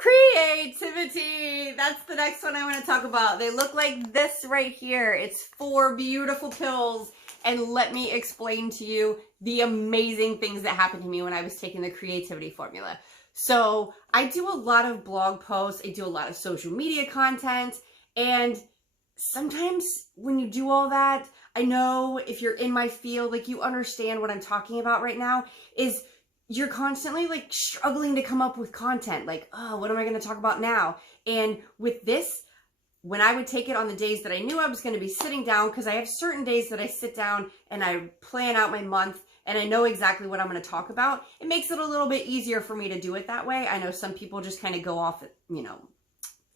Creativity. That's the next one I want to talk about. They look like this right here. It's 4 beautiful pills. And let me explain to you the amazing things that happened to me when I was taking the creativity formula. So I do a lot of blog posts. I do a lot of social media content. And sometimes when you do all that, I know if you're in my field, like you understand what I'm talking about right now, is you're constantly like struggling to come up with content. Like, oh, what am I going to talk about now? And with this, when I would take it on the days that I knew I was going to be sitting down, because I have certain days that I sit down and I plan out my month and I know exactly what I'm going to talk about, it makes it a little bit easier for me to do it that way. I know some people just kind of go off, you know,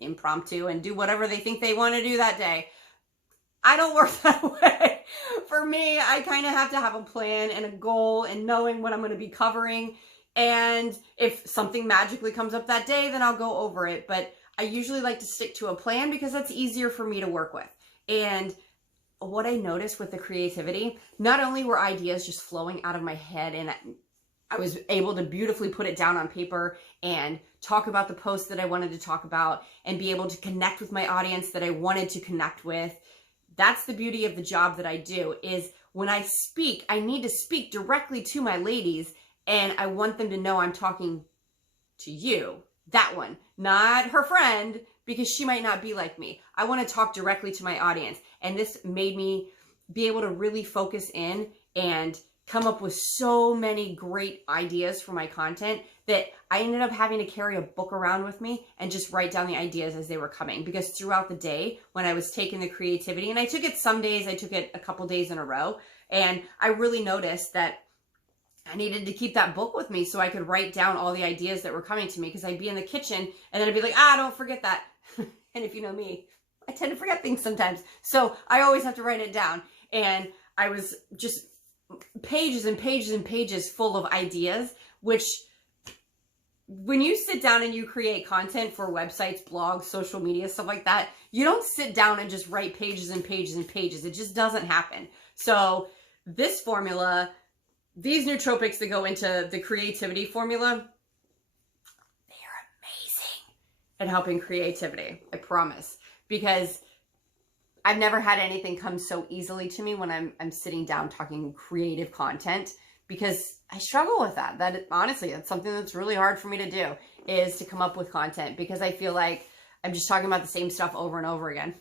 impromptu and do whatever they think they want to do that day. I don't work that way. For me, I kind of have to have a plan and a goal and knowing what I'm going to be covering. And if something magically comes up that day, then I'll go over it. But I usually like to stick to a plan because that's easier for me to work with. And what I noticed with the creativity, not only were ideas just flowing out of my head and I was able to beautifully put it down on paper and talk about the post that I wanted to talk about and be able to connect with my audience that I wanted to connect with. That's the beauty of the job that I do, is when I speak, I need to speak directly to my ladies, and I want them to know I'm talking to you, that one, not her friend, because she might not be like me. I want to talk directly to my audience, and this made me be able to really focus in and come up with so many great ideas for my content that I ended up having to carry a book around with me and just write down the ideas as they were coming. Because throughout the day, when I was taking the creativity, and I took it some days, I took it a couple days in a row, and I really noticed that I needed to keep that book with me so I could write down all the ideas that were coming to me, because I'd be in the kitchen and then I'd be like, don't forget that. And if you know me, I tend to forget things sometimes. So I always have to write it down. And I was just pages and pages and pages full of ideas, which when you sit down and you create content for websites, blogs, social media, stuff like that, you don't sit down and just write pages and pages and pages. It just doesn't happen. So this formula, these nootropics that go into the creativity formula, they are amazing at helping creativity. I promise. Because I've never had anything come so easily to me when I'm sitting down talking creative content, because I struggle with that. Honestly, that's something that's really hard for me to do, is to come up with content, because I feel like I'm just talking about the same stuff over and over again.